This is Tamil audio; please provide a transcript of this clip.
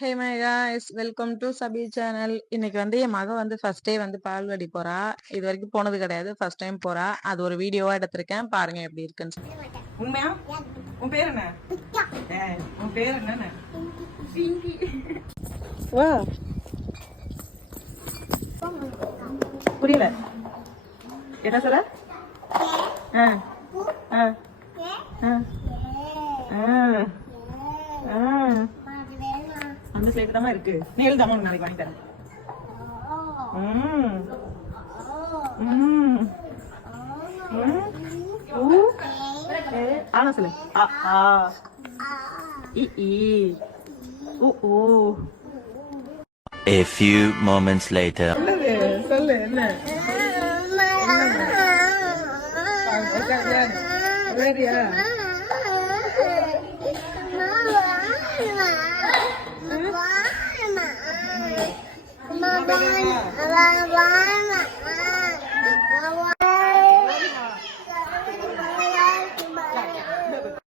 Hey my guys, welcome to Sabi channel. இன்னைக்கு என் மக ஃபர்ஸ்ட் டே பால்வாடி போறா. இது வரைக்கும் போனது கிடையாது, ஃபர்ஸ்ட் டைம் போறா. அது ஒரு வீடியோவா எடுத்திருக்கேன், பாருங்க எப்படி இருக்குன்னு சொல்லி. உண்மையா? உன் பேர் என்ன? உன் பேர் என்ன? வா, புரியல என்ன சொல்ல? அந்த சைடு தான் இருக்கு. நீ எழுதாம நாளைக்கு வாங்கி தரேன். ஆனா சொல்லு. A few moments later. சொல்லு என்ன? ரெடியா?